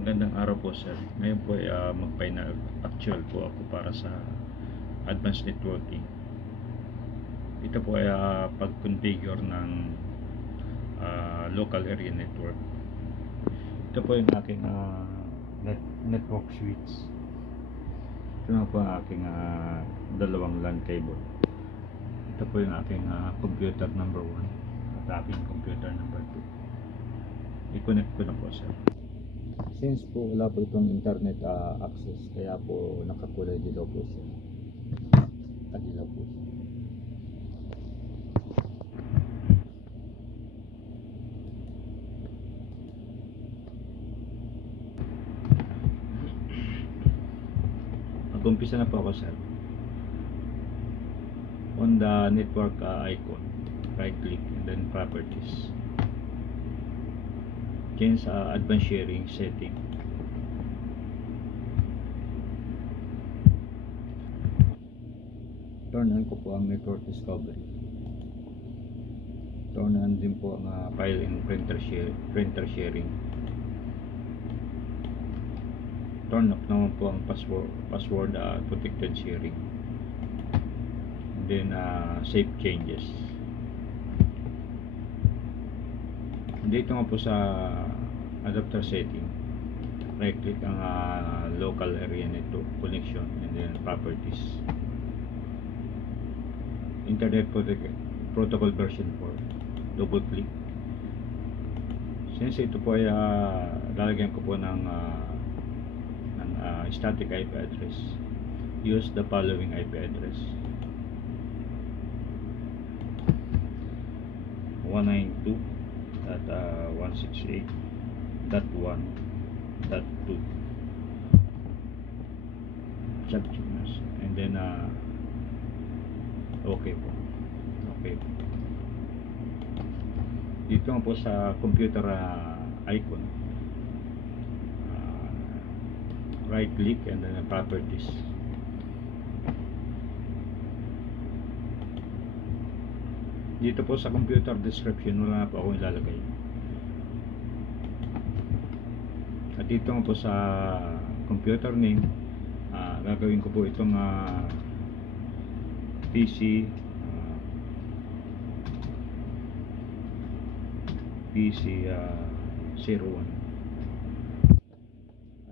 Magandang araw po sir. Ngayon po ay mag-final actual po ako para sa advanced networking. Ito po ay pag-configure ng local area network. Ito po yung aking network switch. Ito na po ang aking dalawang LAN cable. Ito po yung aking computer number 1 at aking computer number 2. I-connect ko na po sir. Since po wala po itong internet access, kaya po nakakulay dilaw po siya. Kadilaw po siya. Mag-umpisa na po ako sir. On the network icon, right click and then properties. Change advanced sharing setting. Turn on ko po ang network discovery. Turn on din po ang file and printer sharing. Turn off naman po ang password protected sharing. And then save changes. Dito nga po sa adapter setting, right click ang local area network connection and then properties, internet protocol version 4, double click. Since ito po ay lalagyan ko po ng static IP address, use the following IP address: 192.168.1.2 subjects, and then okay po. Dito nga po sa computer icon, right click and then properties. Dito po sa computer description, wala na po akong ilalagay. At dito nga po sa computer name, gagawin ko po itong PC 01.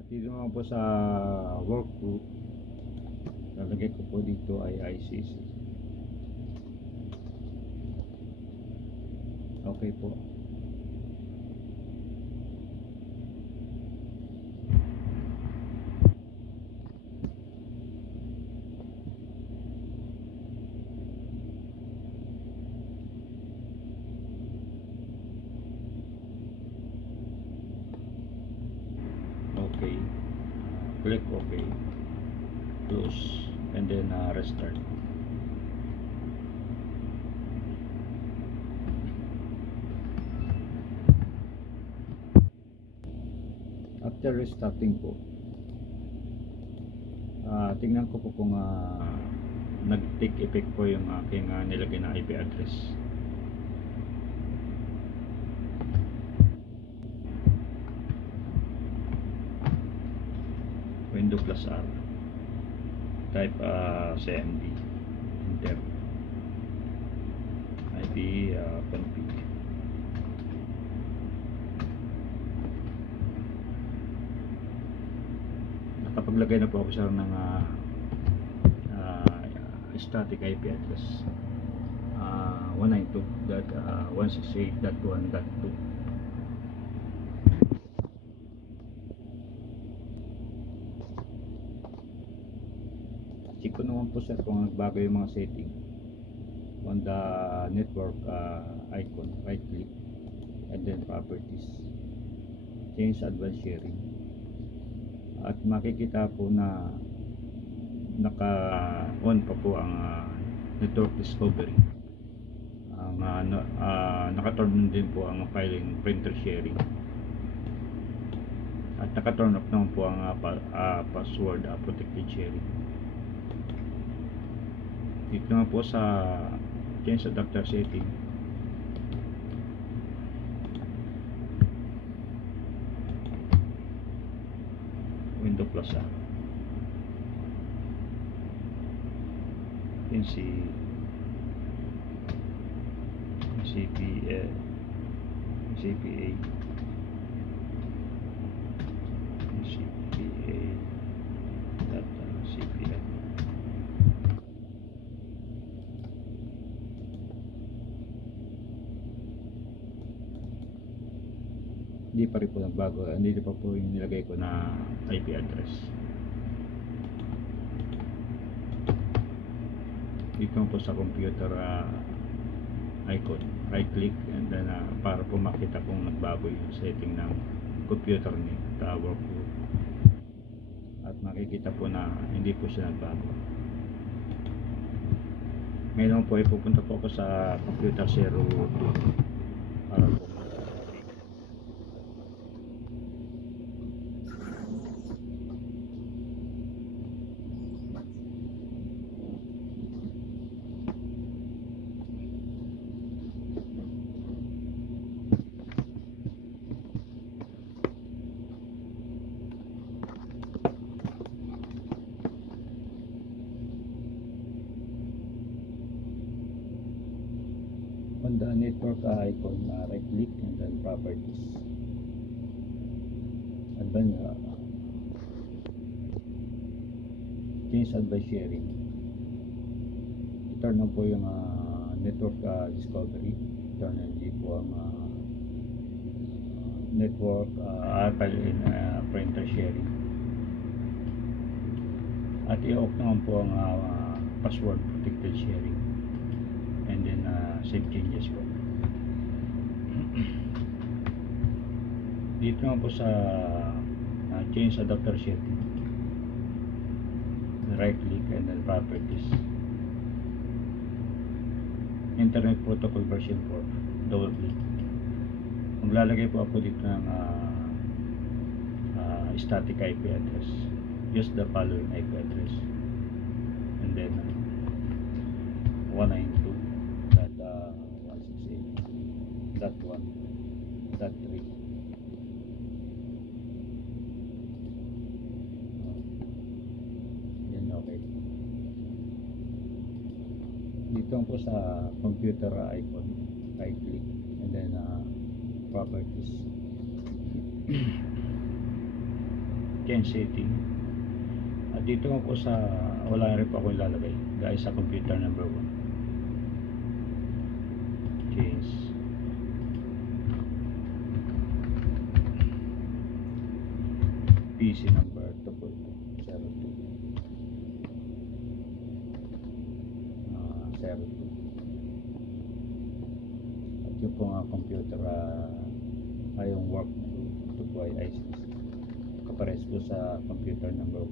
At dito nga po sa workgroup, lalagay ko po dito ay ICC. Okay po. Okay. Click OK. Close. And then restart. After restarting po, tingnan ko po kung nag-take effect po yung aking nilagay na IP address. Windows plus R, type CMD, enter, IP config. Nakapaglagay na po ako sa ng static IP address 192.168.1.2. Check ko naman po sir kung nagbago yung mga setting. On the network icon, right click and then properties, change advanced sharing. At makikita po na naka-on pa po ang network discovery. Naka-turn din po ang filing printer sharing. At naka-turn off naman po ang password protected sharing. Dito nga po sa change adapter setting, Windows Plus CPA CPA CPA. Hindi pa rin po nagbago, hindi pa po yung nilagay ko na IP address. Dito po sa computer icon, right click, and then para po makita kung nagbago yung setting ng computer ni tower po, at makikita po na hindi po siya nagbago. Ngayon po ay pupunta po ako sa computer 02 para po on the network icon, right click and then properties, and then change advice sharing. I-turn on po yung network discovery, turn on po ang network Apple in printer sharing, at i-off naman po ang password protected sharing, and then save changes po. Dito naman po sa change adapter setting, right click and then properties, internet protocol version 4, double click. Maglalagay po ako dito ng static IP address. Use the following IP address, and then 192.168.1.3. Yan, okay. Dito po sa computer icon, right click and then properties, change setting. At dito po sa, wala rin po ako ilalagay guys, sa computer number 1, change PC number 02 at yung po nga computer ay yung work ito po ay IC kapares po sa computer number 1,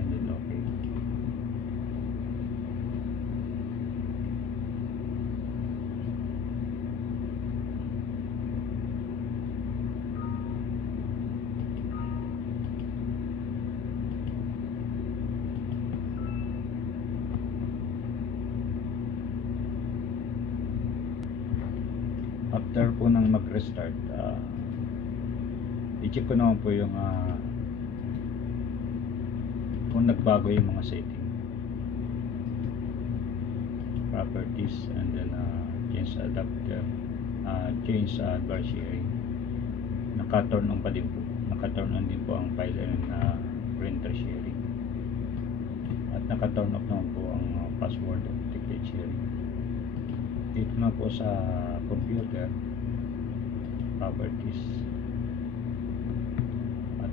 and then okay. After po nang mag-restart, i-check ko naman po yung kung nagbago yung mga setting, properties, and then change adapter, change advanced sharing. Naka-turn on pa din po, naka-turn on din po ang file and printer sharing, at naka-turn off naman po ang password protected sharing. Dito na po sa computer properties, at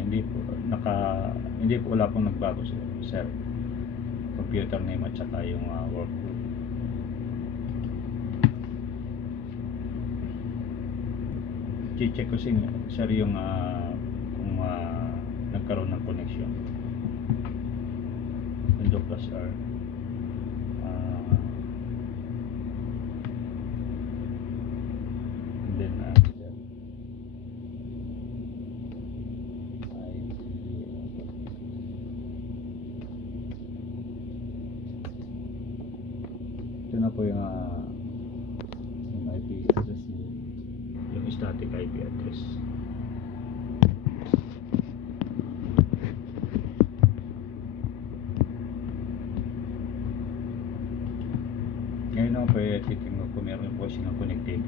hindi po wala pong nagbago sa computer name at saka yung workflow. I-check ko sir yung kung nagkaroon ng connection, Windows Plus R, then ito na po yung IP address, yung static IP address. Ngayon ako pa titingnan kung meron po silang connectivity.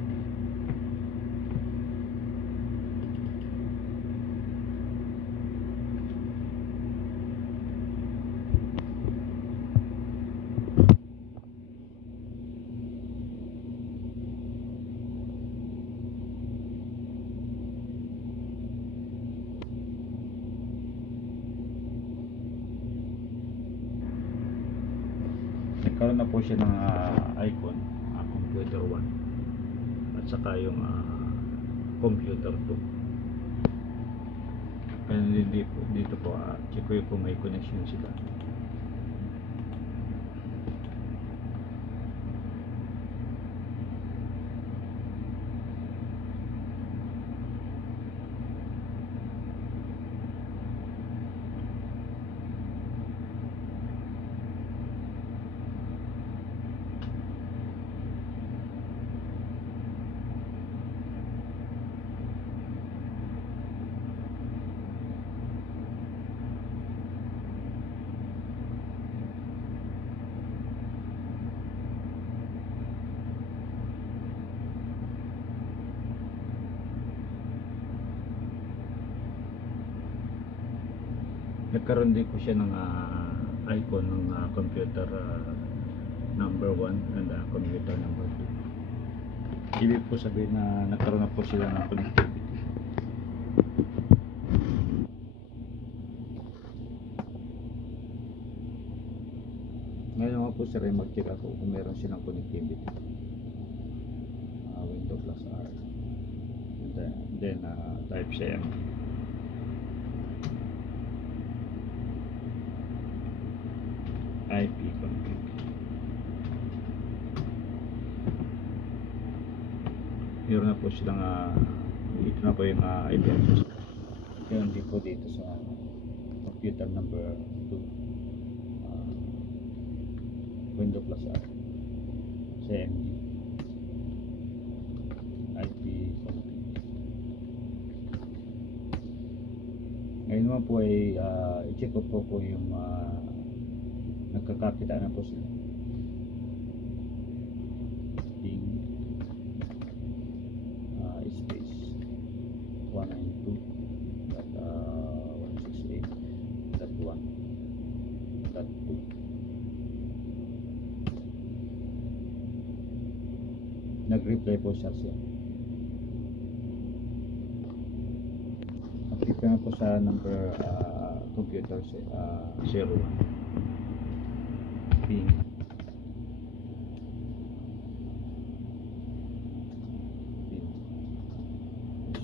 Nagkaroon na po siya ng icon, computer 1 at saka yung computer 2. Kaya dito po check ko yung kung may connection sila. Nagkaroon din po siya ng icon ng computer number 1 and computer number 2. Ibig po sabihin na nagkaroon na po sila ng connectivity. Ngayon naman po sila mag-check ako kung meron silang connectivity. Windows plus R and then type siya IP config. Meron na po silang ito na po yung IP address. Kaya hindi po dito sa computer number 2 Windows plus R CMD IP config. Ngayon naman po ay i-check ko po yung nagkakapita na po sila. Ping space 192.168.1.2. Nag-reply po siya. Active na po sa number computer 01. Ping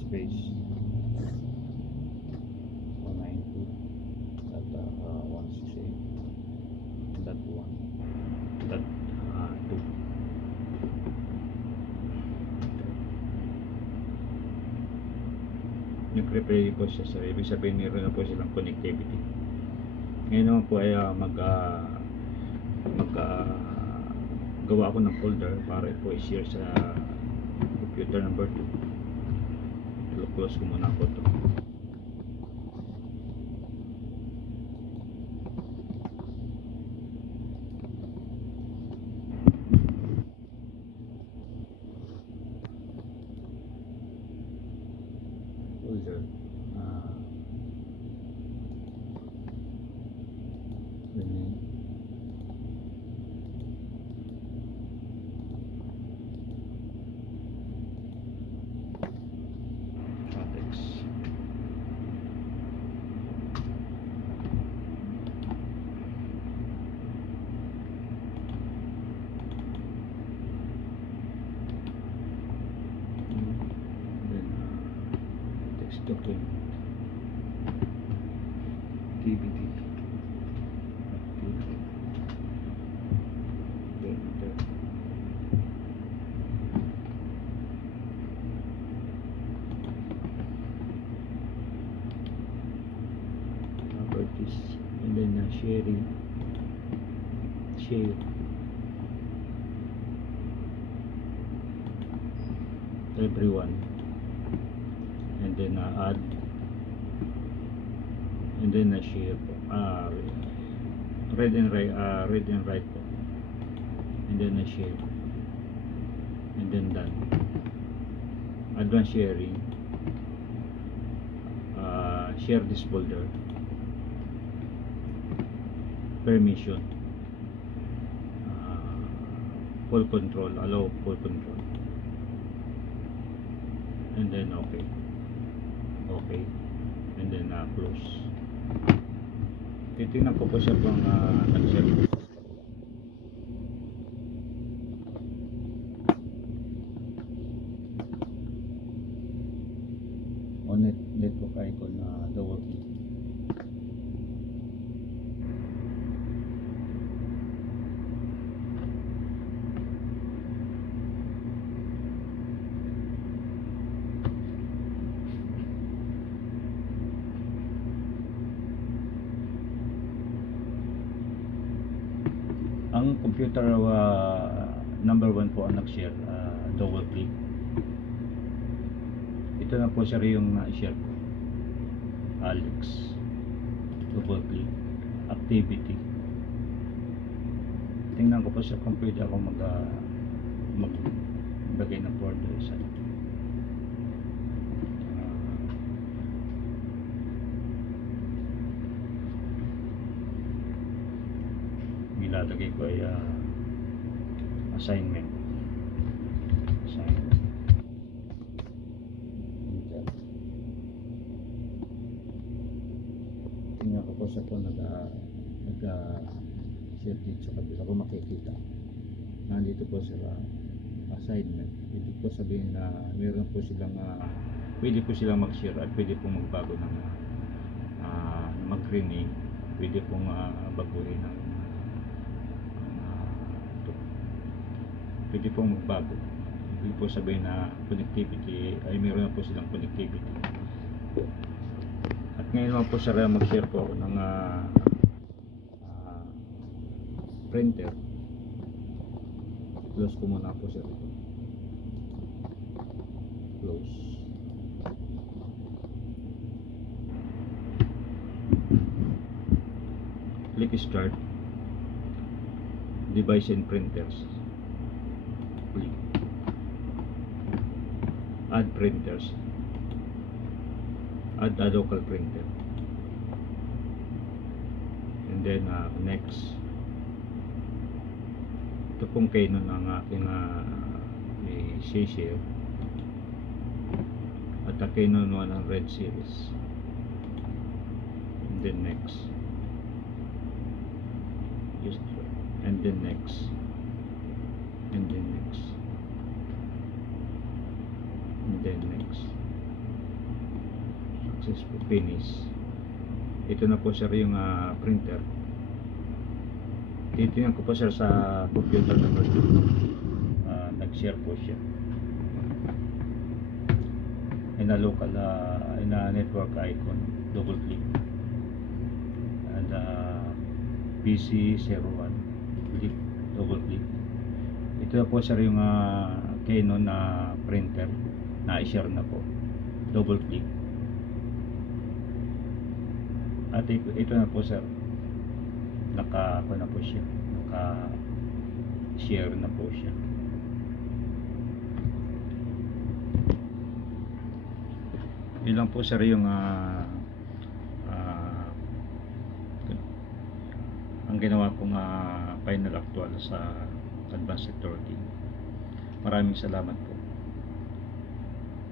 space 192.168.1.2. Nag-reply po siya sa ibig sabihin meron na po silang connectivity. Ngayon naman po ay gawa ako ng folder para po i-share sa computer number 2. Close ko muna po ito. Folder document DVD properties and then share everyone and then add, and then share po, read and write po, and then share, and then done. Advanced sharing, share this folder, permission, full control, allow full control, and then okay, and then close. Titingnan ko po siya kung nag-share. On network icon na double click. Ang computer number 1 po ang nag-share, double click. Ito na po sir yung na-share ko, Alex, double click, activity. Tingnan ko po sa computer ako maglagay ng folder isa. Nilalagay ko ay assignment. Tingnan ko po sa po nag-share dito sa kabila ko makikita. Nandito po sa assignment. Ibig po sabihin na meron po silang pwede po silang mag-share at pwede po magbago ng mag-rename, pwede pong baguhin ng pwede pong magbago. Ibig po sabihin na connectivity ay meron na po silang connectivity. At ngayon naman po sir, mag-share po ako ng printer. Close ko muna po sir ito. Close. Click start. Device and printers. Click. Add printers. Add a local printer, and then next. Ito pong Canon ang aking share at a Canon 100 series, and then next, just and then next, and then next, and then next. Successful finish. Ito na po sir yung printer. Titingnan ko po sir sa computer number 2. Nag-share po siya in a local in a network icon, double click, and PC01, click, double click. Ito na po sir yung Canon na printer na i-share na po, double click. At ito na po sir, naka share na po siya. Ilang po sir yung ang ginawa kong final actual sa advanced sector team. Maraming salamat po,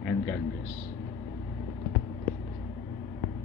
and God bless.